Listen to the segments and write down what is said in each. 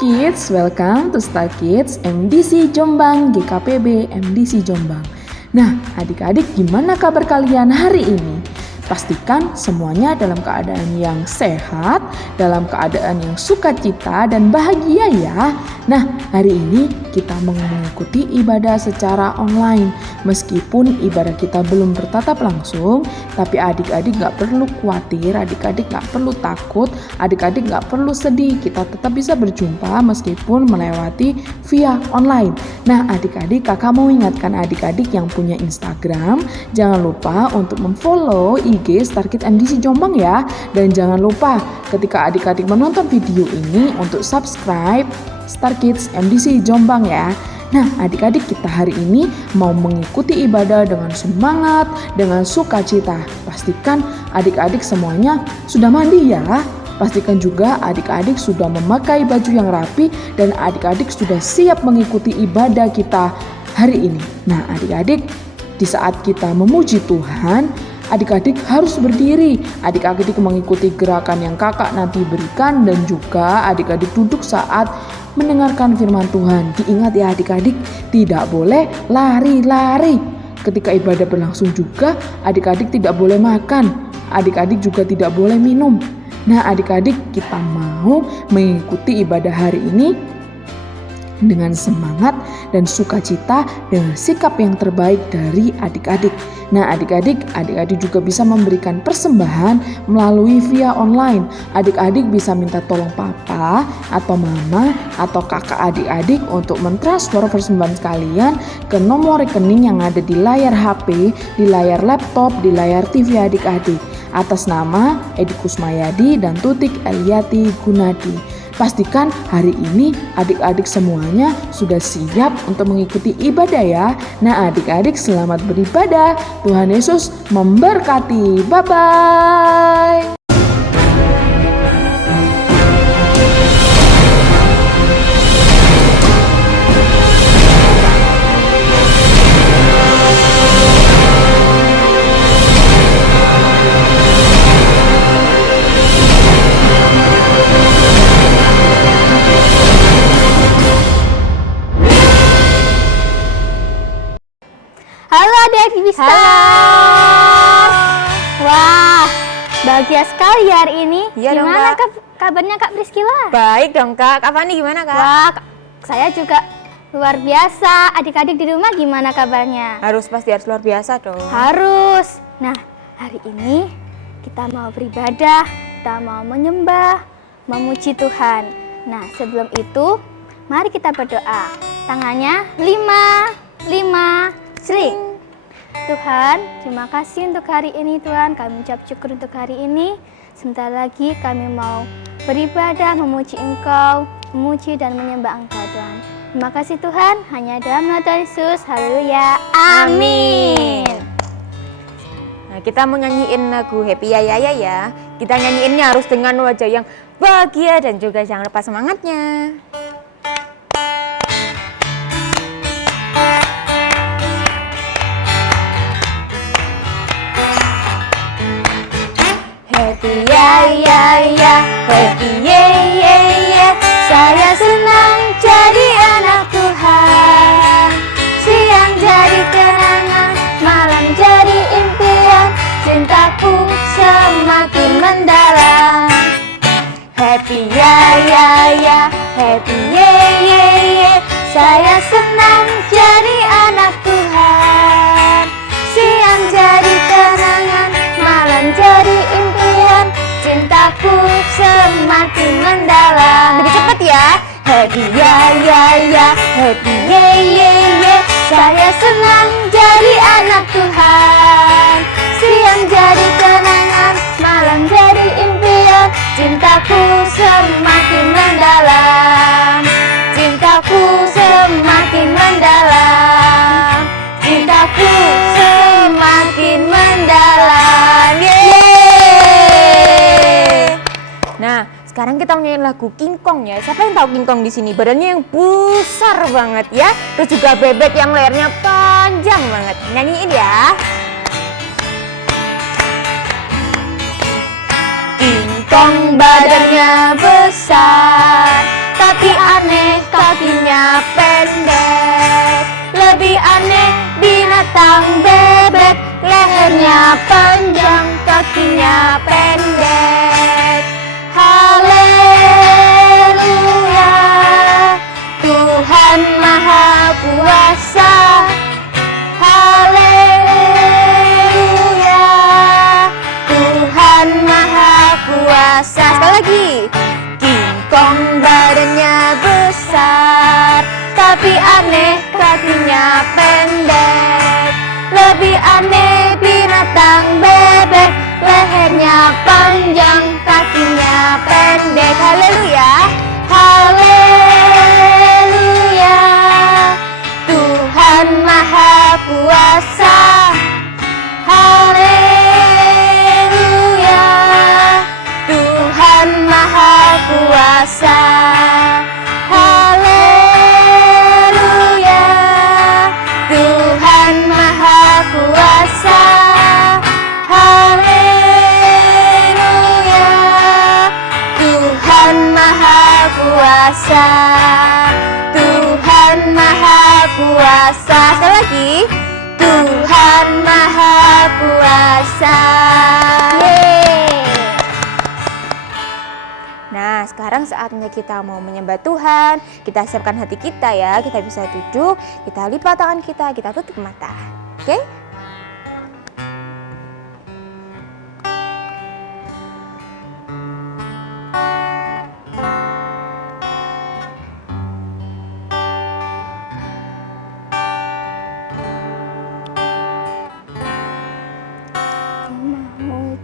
Kids, welcome to Star Kids MDC Jombang GKPB MDC Jombang. Nah, adik-adik gimana kabar kalian hari ini? Pastikan semuanya dalam keadaan yang sehat, dalam keadaan yang sukacita dan bahagia ya. Nah, hari ini kita mengikuti ibadah secara online. Meskipun ibadah kita belum bertatap langsung, tapi adik-adik gak perlu khawatir, adik-adik gak perlu takut, adik-adik gak perlu sedih. Kita tetap bisa berjumpa meskipun melewati via online. Nah, adik-adik, kakak mau ingatkan adik-adik yang punya Instagram, jangan lupa untuk memfollow IG Star Kids MDC Jombang ya. Dan jangan lupa ketika adik-adik menonton video ini untuk subscribe Star Kids MDC Jombang ya. Nah, adik-adik, kita hari ini mau mengikuti ibadah dengan semangat, dengan sukacita. Pastikan adik-adik semuanya sudah mandi ya. Pastikan juga adik-adik sudah memakai baju yang rapi dan adik-adik sudah siap mengikuti ibadah kita hari ini. Nah, adik-adik, di saat kita memuji Tuhan, adik-adik harus berdiri. Adik-adik mengikuti gerakan yang kakak nanti berikan dan juga adik-adik duduk saat mendengarkan firman Tuhan. Diingat ya adik-adik, tidak boleh lari-lari. Ketika ibadah berlangsung juga, adik-adik tidak boleh makan. Adik-adik juga tidak boleh minum. Nah, adik-adik, kita mau mengikuti ibadah hari ini dengan semangat dan sukacita, dengan sikap yang terbaik dari adik-adik. Nah, adik-adik juga bisa memberikan persembahan melalui via online. Adik-adik bisa minta tolong papa atau mama atau kakak adik-adik untuk mentransfer persembahan kalian ke nomor rekening yang ada di layar HP, di layar laptop, di layar TV adik-adik atas nama Edi Kusmayadi dan Tutik Eliati Gunadi. Pastikan hari ini adik-adik semuanya sudah siap untuk mengikuti ibadah ya. Nah, adik-adik selamat beribadah. Tuhan Yesus memberkati. Bye-bye. Halo adik-adik bisa. Wah, bahagia sekali hari ini. Iya dong, gimana Kak. Kabarnya Kak Priscilla? Baik dong Kak, Kak Fani gimana Kak? Wah, saya juga luar biasa. Adik-adik di rumah gimana kabarnya? Harus luar biasa dong. Harus. Nah, hari ini kita mau beribadah, kita mau menyembah, memuji Tuhan. Nah, sebelum itu, mari kita berdoa. Tangannya 5, sering. Tuhan, terima kasih untuk hari ini Tuhan. Kami ucap syukur untuk hari ini. Sebentar lagi kami mau beribadah, memuji Engkau, memuji dan menyembah Engkau Tuhan. Terima kasih Tuhan, hanya dalam nama Tuhan Yesus. Haleluya. Amin. Nah, kita mau nyanyiin lagu Happy Ya ya. Kita nyanyiinnya harus dengan wajah yang bahagia dan juga jangan lupa semangatnya. Happy ya, happy ye. Saya senang jadi anak Tuhan. Siang jadi kenangan, malam jadi impian. Cintaku semakin mendalam. Happy ya, happy ye. Saya senang jadi anak Tuhan. Siang jadi kenangan, malam jadi impian. Cintaku semakin mendalam. Lebih cepat ya. Happy ya, happy ye. Saya senang jadi anak Tuhan. Siang jadi kenangan, malam jadi impian. Cintaku semakin mendalam. Cintaku semakin mendalam. Cintaku semakin mendalam. Yeay. Nah, sekarang kita nyanyiin lagu King Kong ya. Siapa yang tahu King Kong di sini? Badannya yang besar banget ya. Terus juga bebek yang lehernya panjang banget. Nyanyiin ya. King Kong badannya besar, tapi besar, tapi aneh kakinya pendek. Lebih aneh binatang bebek, lehernya panjang, kakinya pendek. Haleluya, haleluya. Tuhan Maha Kuasa. Haleluya, Tuhan Maha Kuasa. Haleluya, Tuhan Maha Kuasa. Haleluya, Tuhan Maha Kuasa. Tuhan Maha Kuasa. Sekali lagi, Tuhan Maha Kuasa. Yeay. Nah, sekarang saatnya kita mau menyembah Tuhan. Kita siapkan hati kita ya. Kita bisa duduk, kita lipat tangan kita tutup mata. Oke?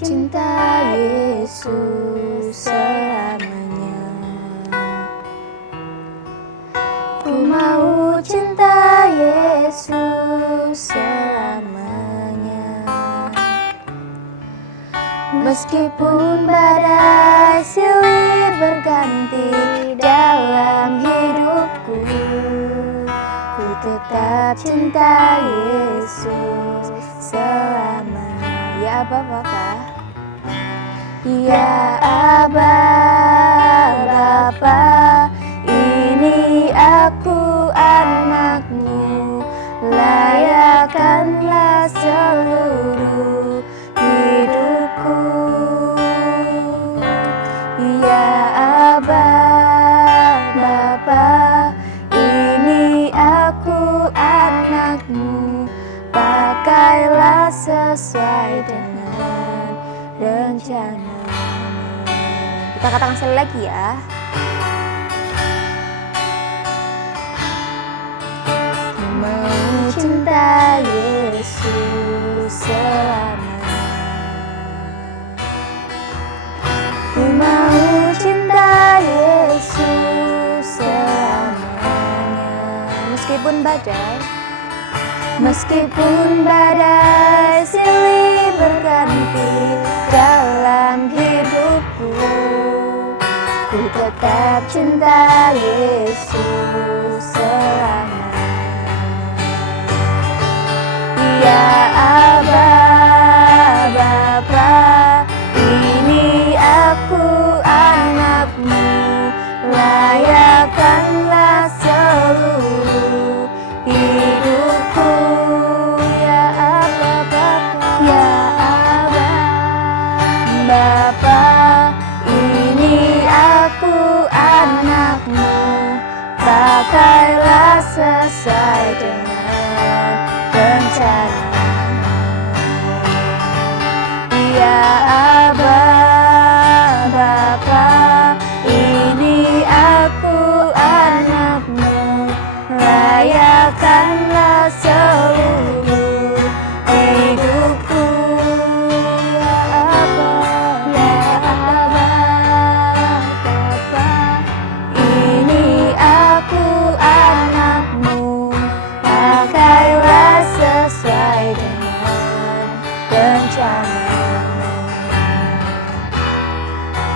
Cinta Yesus selamanya. Ku mau cinta Yesus selamanya. Meskipun badai silih berganti dalam hidupku, ku tetap cinta Yesus selamanya. Ya Bapa, ya Aba, Bapa, ini aku anakmu, layakkanlah seluruh hidupku. Ya Aba, Bapa, ini aku anakmu, pakailah sesuai dengan rencana. Kita katakan sekali lagi ya. Ku mau cinta Yesus selamanya. Ku mau cinta Yesus selamanya. Meskipun badai silih berganti dalam hidupku, ku tetap cinta Yesus selamanya. Ya Aba, Bapa, ini aku anakmu, layakkanlah seluruh hidupku. Ya Aba, Bapa, ya Aba, Bapa, ini aku anakmu, pakailah sesuai dengan rencana-Mu. Ya Aba, Bapa, ini aku anakmu, layakkanlah seluruh hidupku. Ya Aba, Bapa, ini aku anakmu, pakailah sesuai dengan rencana-Mu.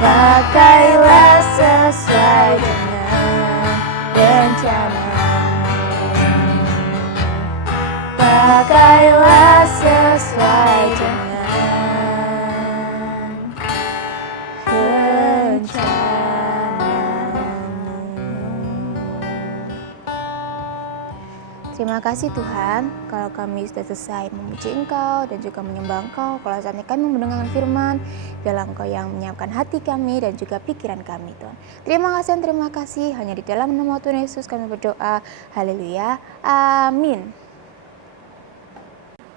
Pakailah sesuai dengan rencana-Mu. Pakailah sesuai dengan rencana-Mu. Terima kasih Tuhan, kalau kami sudah selesai memuji Engkau dan juga menyembah Engkau, kalau saatnya kami mendengarkan firman, biarlah Engkau yang menyiapkan hati kami dan juga pikiran kami Tuhan. Terima kasih dan terima kasih, hanya di dalam nama Tuhan Yesus kami berdoa, haleluya, amin.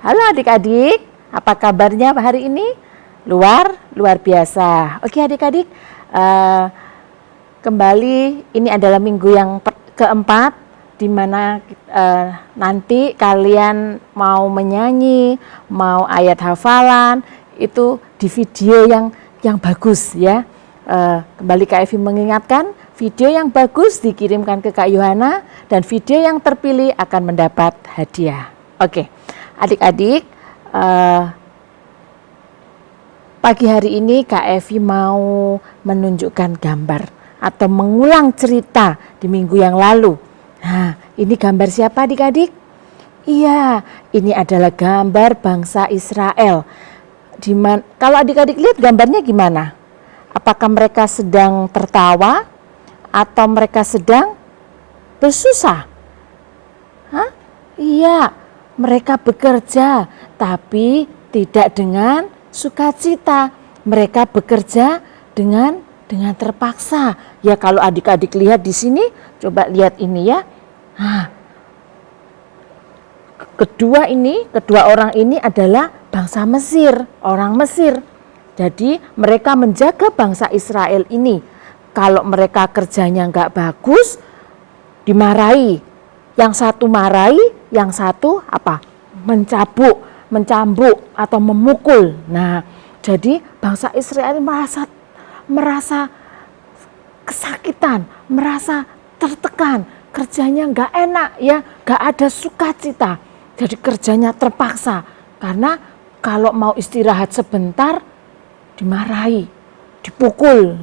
Halo adik-adik, apa kabarnya hari ini? Luar biasa. Oke adik-adik, kembali ini adalah minggu yang keempat, di mana nanti kalian mau menyanyi, mau ayat hafalan, itu di video yang bagus ya. Kembali Kak Evi mengingatkan, video yang bagus dikirimkan ke Kak Yohana dan video yang terpilih akan mendapat hadiah. Oke, adik-adik, pagi hari ini Kak Evi mau menunjukkan gambar atau mengulang cerita di minggu yang lalu. Nah, ini gambar siapa adik-adik? Iya, ini adalah gambar bangsa Israel. Kalau adik-adik lihat gambarnya gimana? Apakah mereka sedang tertawa atau mereka sedang bersusah? Hah? Iya, mereka bekerja tapi tidak dengan sukacita. Mereka bekerja dengan terpaksa. Ya, kalau adik-adik lihat di sini, coba lihat ini ya. Nah, kedua orang ini adalah bangsa Mesir, orang Mesir. Jadi mereka menjaga bangsa Israel ini. Kalau mereka kerjanya nggak bagus, dimarahi. Yang satu marahi, yang satu apa? Mencambuk atau memukul. Nah, jadi bangsa Israel merasa kesakitan, merasa tertekan, kerjanya nggak enak ya, nggak ada sukacita. Jadi kerjanya terpaksa karena kalau mau istirahat sebentar dimarahi, dipukul.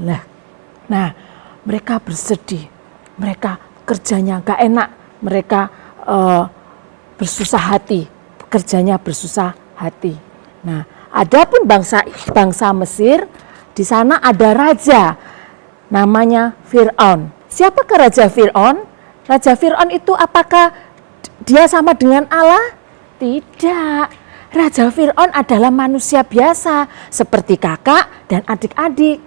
Nah, mereka bersedih, mereka kerjanya nggak enak, mereka bersusah hati, kerjanya bersusah hati. Nah, adapun bangsa Mesir, di sana ada raja namanya Fir'aun. Siapakah Raja Fir'aun? Raja Fir'aun itu apakah dia sama dengan Allah? Tidak. Raja Fir'aun adalah manusia biasa seperti kakak dan adik-adik.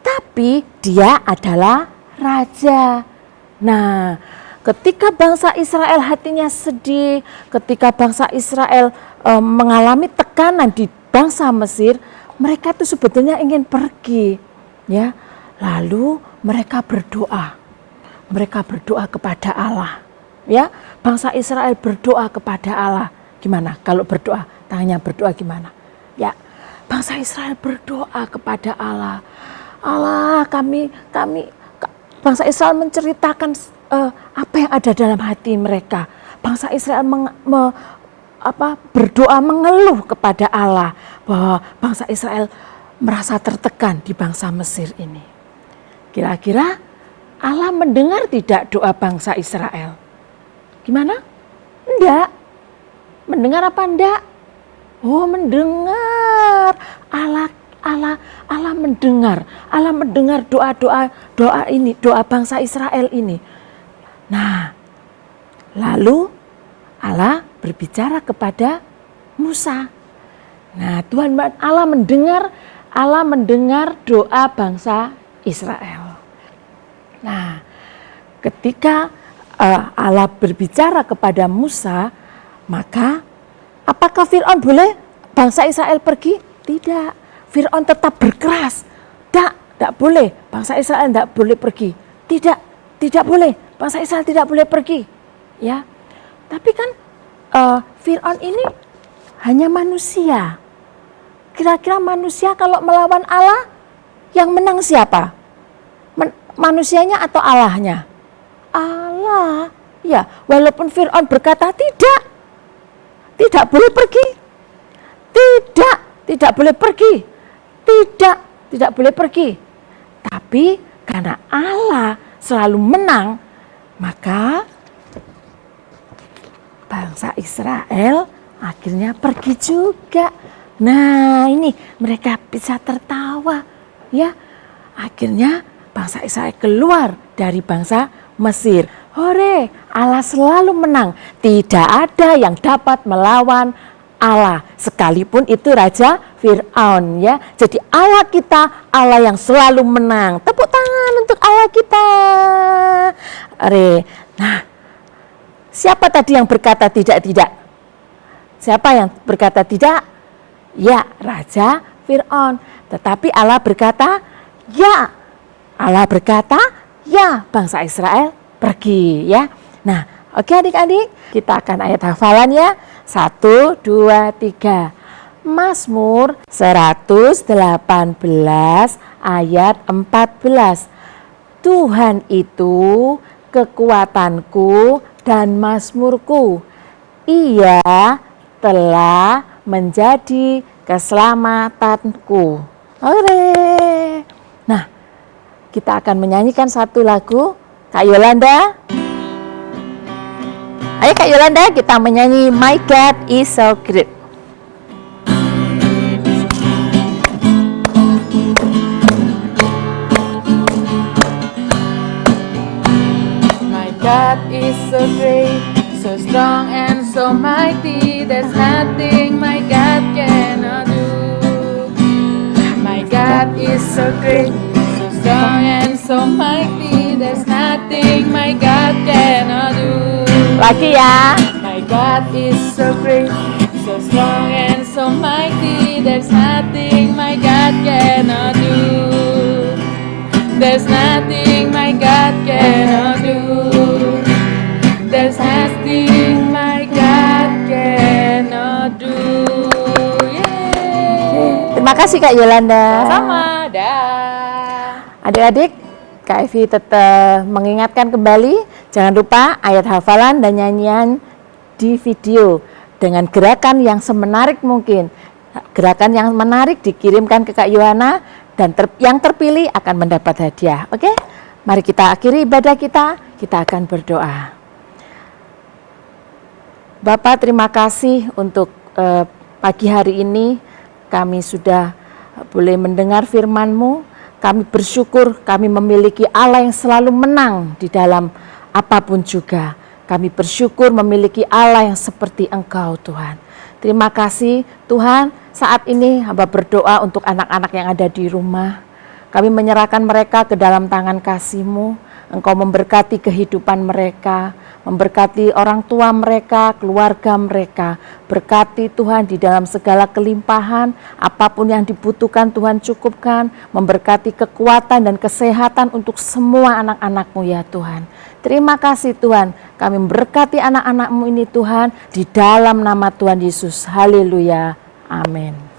Tapi dia adalah raja. Nah, ketika bangsa Israel hatinya sedih, ketika bangsa Israel mengalami tekanan di bangsa Mesir, mereka itu sebetulnya ingin pergi. Ya, lalu mereka berdoa. Mereka berdoa kepada Allah. Ya, bangsa Israel berdoa kepada Allah. Gimana kalau berdoa? Tanya berdoa gimana? Ya, bangsa Israel berdoa kepada Allah. Allah, bangsa Israel menceritakan apa yang ada dalam hati mereka. Bangsa Israel berdoa mengeluh kepada Allah bahwa bangsa Israel merasa tertekan di bangsa Mesir ini. Kira-kira Allah mendengar tidak doa bangsa Israel? Gimana? Enggak. Mendengar apa enggak? Oh, mendengar. Allah mendengar. Allah mendengar doa ini, doa bangsa Israel ini. Nah, lalu Allah berbicara kepada Musa. Nah, Allah mendengar doa bangsa Israel. Nah, ketika Allah berbicara kepada Musa, maka apakah Fir'aun boleh bangsa Israel pergi? Tidak. Fir'aun tetap berkeras. Tidak boleh. Bangsa Israel tidak boleh pergi. Tidak boleh. Bangsa Israel tidak boleh pergi. Ya. Tapi kan Fir'aun ini hanya manusia. Kira-kira manusia kalau melawan Allah, yang menang siapa? Manusianya atau Allahnya? Allah. Ya, walaupun Fir'aun berkata tidak boleh pergi. Tidak boleh pergi. Tidak boleh pergi. Tapi karena Allah selalu menang, maka bangsa Israel akhirnya pergi juga. Nah, ini mereka bisa tertawa, ya. Akhirnya bangsa Israel keluar dari bangsa Mesir. Hore, Allah selalu menang. Tidak ada yang dapat melawan Allah, sekalipun itu Raja Fir'aun, ya. Jadi Allah kita, Allah yang selalu menang. Tepuk tangan untuk Allah kita. Nah, siapa tadi yang berkata tidak? Siapa yang berkata tidak? Ya, Raja Fir'aun. Tetapi Allah berkata, ya. Allah berkata, ya, bangsa Israel pergi ya. Nah, oke adik-adik, kita akan ayat hafalan ya. 1, 2, 3. Mazmur 118 ayat 14. Tuhan itu kekuatanku dan mazmurku. Ia telah menjadi keselamatanku. Hore. Nah, kita akan menyanyikan satu lagu. Kak Yolanda. Ayo Kak Yolanda, kita menyanyi My God is so great. My God is so great, so strong and so mighty. There's nothing my God cannot do. My God is so great, so strong and so mighty. There's nothing my God cannot do. Lagi ya. My God is so great, so strong and so mighty. There's nothing my God cannot do. There's nothing my God cannot do. There's nothing my God cannot do. Yeay. Terima kasih Kak Yolanda. Sama, dah. Adik-adik, Kak Evi tetap mengingatkan kembali, jangan lupa ayat hafalan dan nyanyian di video dengan gerakan yang semenarik mungkin. Gerakan yang menarik dikirimkan ke Kak Yohana dan yang terpilih akan mendapat hadiah. Oke? Mari kita akhiri ibadah kita akan berdoa. Bapak, terima kasih untuk pagi hari ini kami sudah boleh mendengar firman-Mu. Kami bersyukur kami memiliki Allah yang selalu menang di dalam apapun juga. Kami bersyukur memiliki Allah yang seperti Engkau Tuhan. Terima kasih Tuhan, saat ini hamba berdoa untuk anak-anak yang ada di rumah. Kami menyerahkan mereka ke dalam tangan kasih-Mu. Engkau memberkati kehidupan mereka, memberkati orang tua mereka, keluarga mereka. Berkati Tuhan di dalam segala kelimpahan, apapun yang dibutuhkan Tuhan cukupkan, memberkati kekuatan dan kesehatan untuk semua anak-anak-Mu ya Tuhan. Terima kasih Tuhan, kami memberkati anak-anak-Mu ini Tuhan, di dalam nama Tuhan Yesus. Haleluya, amin.